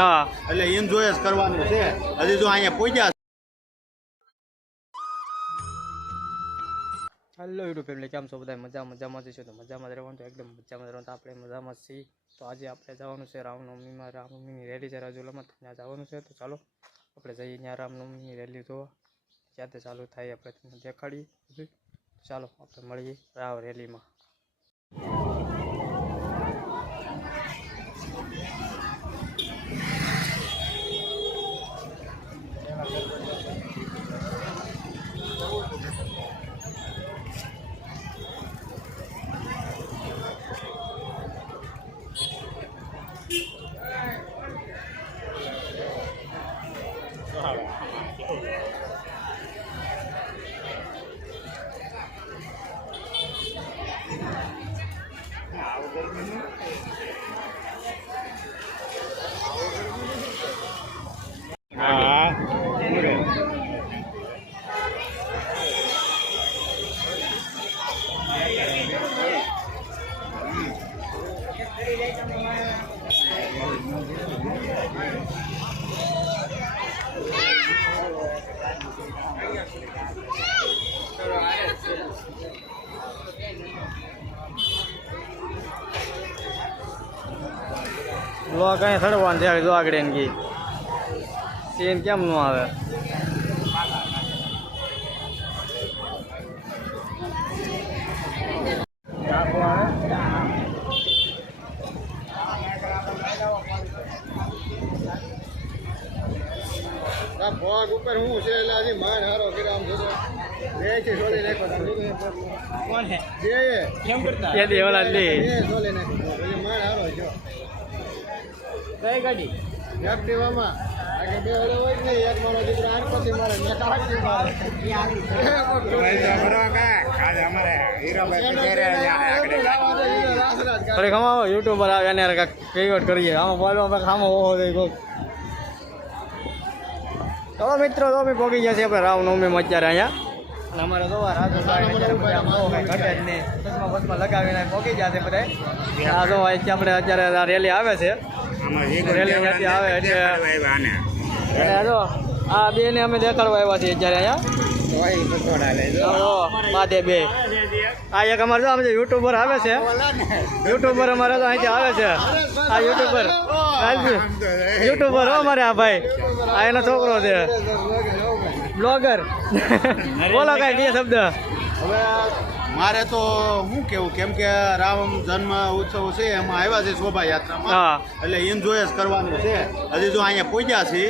હા એટલે એન્જોય જ કરવાનું છે. હજી જો અહીંયા પહોંચ્યા. હેલો યુટ્યુબ ફેમિલી, કેમ છો બધા? મજામાં જઈશું તો મજામાં જ રહેવાનું, તો એકદમ મજામાં જ રહેવાનું. તો આપણે મજામાં છીએ. તો આજે આપણે જવાનું છે રામનવમીમાં. રામનવમીની રેલી છે રાજુલામાં, ત્યાં જવાનું છે. તો ચાલો આપણે જઈએ ત્યાં રામનવમીની રેલી જોવા. ક્યાંથી ચાલુ થાય આપણે તમને દેખાડીએ બધું. ચાલો આપણે મળીએ રાવ રેલીમાં. બ્લોક અહીં સડવાનું છે જો આગળ એની ગઈ સીન કેમ નું આવે. ભોગ ઉપર હું છે એટલે હજી માન હારો કે આમ જોતો બે છે છોડી નાખો. કોણ છે? બે કેમ કરતા? કે દે ઓલા લે બે છોડી નાખો. પછી માન હારો જો. કઈ ગાડી? એક્ટિવામાં આગે બે ઓળો હોય ને, એક મારો દીકરો આન પછી મારે ને કાકી મારે. ભાઈ તો બરો કા આજે અમારે હીરાભાઈ ઘરે આગળ રાસરાજ અરે ખમાવો યુટ્યુબર આવે એને કાક કઈવટ કરીએ. આમાં બોલવા ખામો ઓહો દે કોક. ચલો મિત્રો, તો અમે પહોંચી ગયા છીએ આપણે રામનવમીમાં અત્યારે અહીંયા. અને અમારે જોવા રાજુભાઈ અત્યારે બધા આમ ઘટે જ નહીં, ચશ્મા બસમાં લગાવીને પહોંચી ગયા છે બધા. આ જો આપણે અત્યારે રેલી આવે છે, રેલી ત્યાંથી આવે એટલે અને જો આ બેને અમે દેખાડવા આવ્યા છીએ અત્યારે અહીંયા. બાદે બે આ એક અમારે જો અમે યુટ્યુબર આવે છે, યુટ્યુબર અમારે તો અહીંથી આવે છે. આ યુટ્યુબર હો અમારે આ ભાઈ, આ એનો છોકરો છે બ્લોગર. બોલો કાંઈ બે શબ્દ. હવે મારે તો શું કેવું, કેમ કે રામ જન્મ ઉત્સવ છે એમાં આવ્યા છે શોભાયાત્રામાં. હા એટલે એન્જોય જ કરવાનું છે. હજી જો અહીંયા પહોંચ્યા છીએ,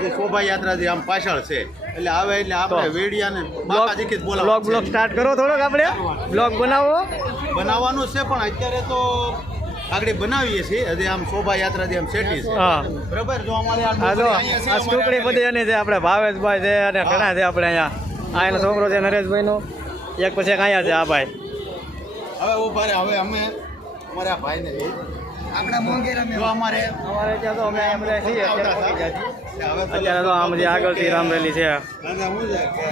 હજી શોભાયાત્રાથી આમ પાછળ છે. એટલે આવે એટલે આપણે વેડિયાને બાકાજી જ બોલાવો. બ્લોગ સ્ટાર્ટ કરો થોડોક, આપણે બ્લોગ બનાવો. બનાવવાનું છે પણ અત્યારે તો આગળ બનાવીએ છીએ. હજી આમ શોભાયાત્રાથી આમ સેટી છે. હા બરાબર. જો અમારે આ જો આ ટુકડી બધી એની છે, આપણે ભાવેશભાઈ છે અને ઘણા છે આપણે અહીંયા. આ એનો છોકરો છે નરેશભાઈનો, એક પછી એક અહીંયા છે આ ભાઈ. હવે ઉભા રહે. હવે અમે અમારા ભાઈને અમારે ત્યાં તો અમે અહીંયા બધા છીએ અત્યારે તો આમ જે આગળથી રામરેલી છે. શું છે કે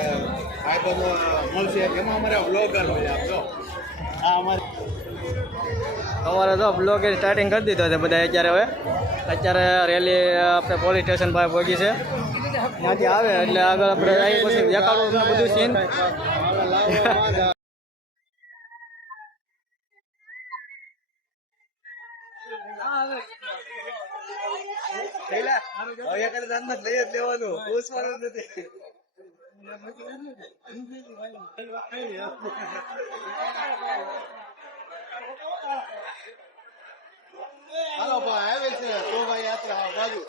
આ બધો મળશે એમાં અમારે વ્લોગર હોય આપજો. આ અમારે અમારે તો બ્લોગ સ્ટાર્ટિંગ કરી દીધો છે બધા અત્યારે. હવે અત્યારે રેલી આપણે પોલીસ સ્ટેશન પાસે પહોંચી છે, ત્યાંથી આવે એટલે આગળ આપણે આવી પછી દેખાડવું બધું સીન. હાલો ભાઈ આવે છે શોભાયાત્રા બાજુ.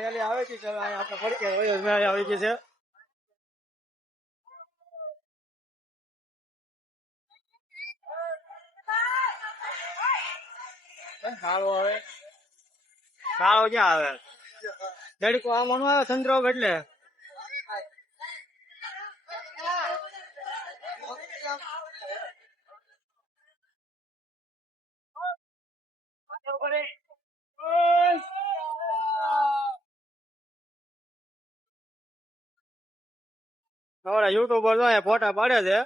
રેલી આવે છે, ચાલો આપણે ફરી કે આવી ગઈ છે. કાળો આવે, કાળો ક્યાં આવે? જડકો આમાં આવે સંતરો એટલે તમારા યુટ્યુબર જો અહીંયા ફોટા પાડે છે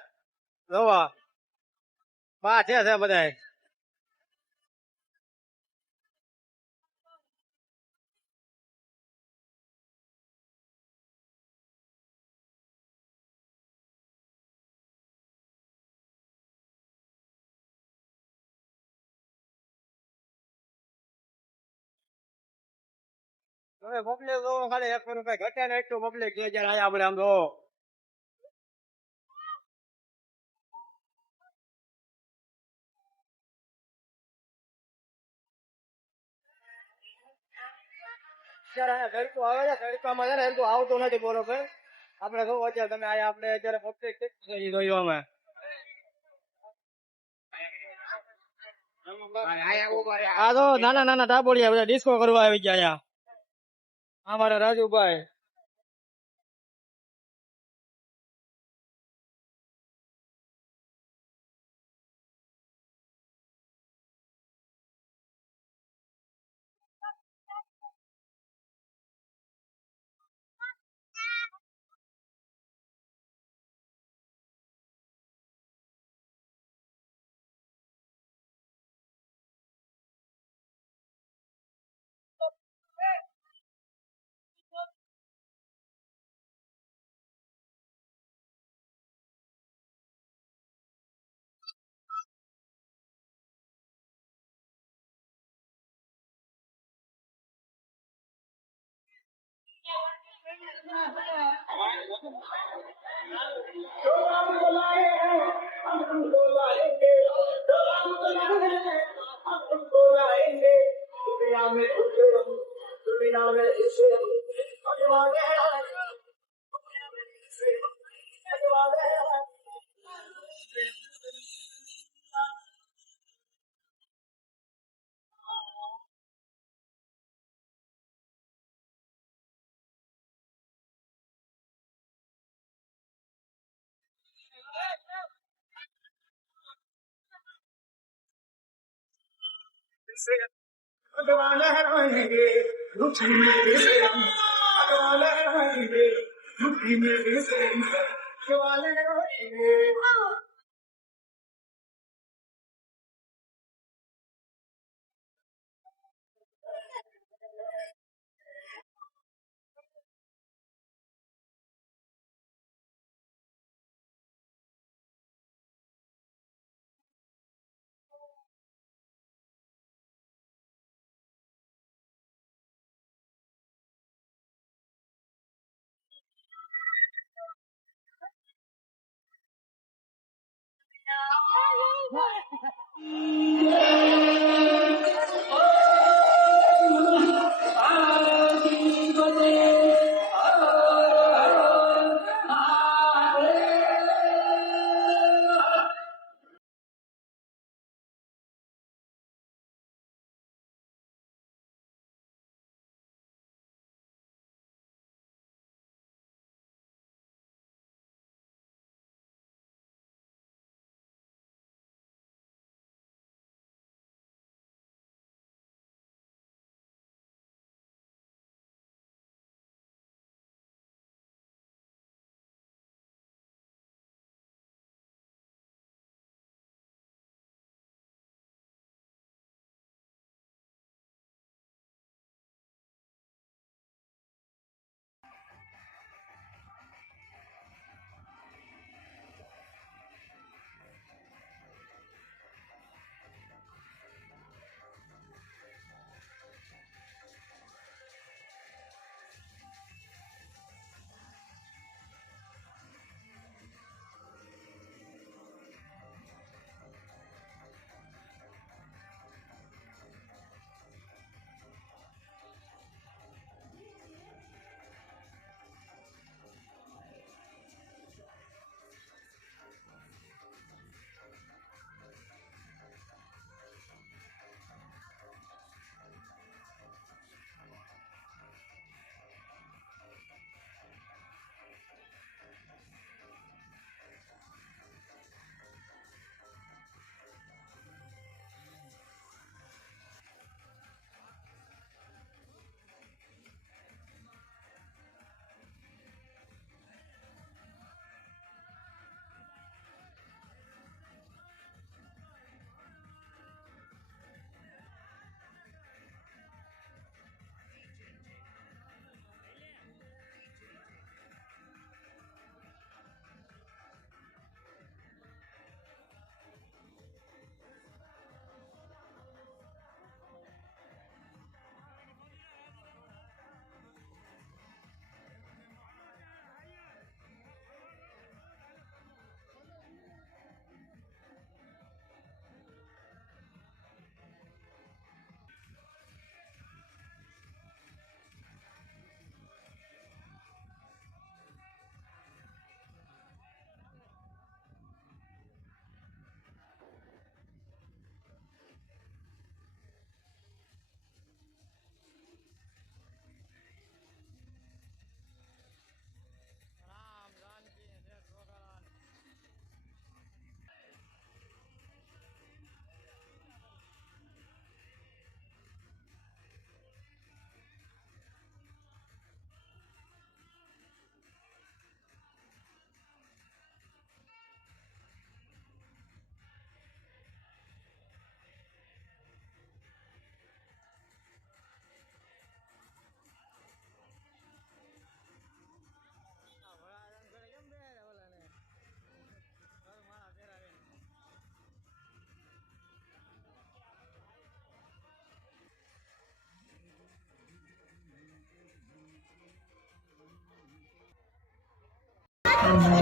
જોવા બા છે બધા. હવે પબ્લિક જો ખાલી એક કઈ ઘટે ને એટલું પબ્લિક છે જયારે અહીંયા આપણે આમ જો અત્યારે અહીંયા તડકો આવે છે તડકામાં છે ને એટલું આવતું નથી બરોબર. આપણે જોવો અત્યારે તમે અહીંયા આપણે અત્યારે પબ્લિક જોયું અમે આ તો નાના નાના ટાબોળિયા બધા ડિસ્કો કરવા આવી ગયા અહીંયા. અમારા રાજુભાઈ ભગવાન रहेंगे रुचि मेरे से भगवान रहेंगे रुचि मेरे से भगवान रहेंगे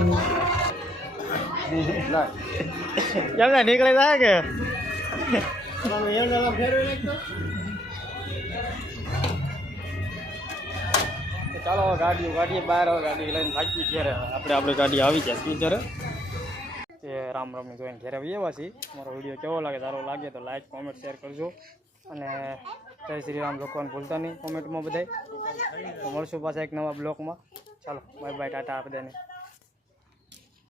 કેમ નીકળી જાય કે ચાલો ગાડીએ બહાર આવે ગાડી લઈને ભાગી ઘેરે આપણી ગાડી આવી જાય સ્પીચર તે રામ રામની જોઈને ઘેરે આવીએ એવા છીએ મારો વિડીયો કેવો લાગે સારો લાગે તો લાઈક કોમેન્ટ શેર કરજો અને જય શ્રી રામ લખવાનું ભૂલતા નહીં કોમેન્ટમાં બધાય તો મળશું પાછા એક નવા બ્લોગમાં ચાલો બાય બાય ટાટા બધાને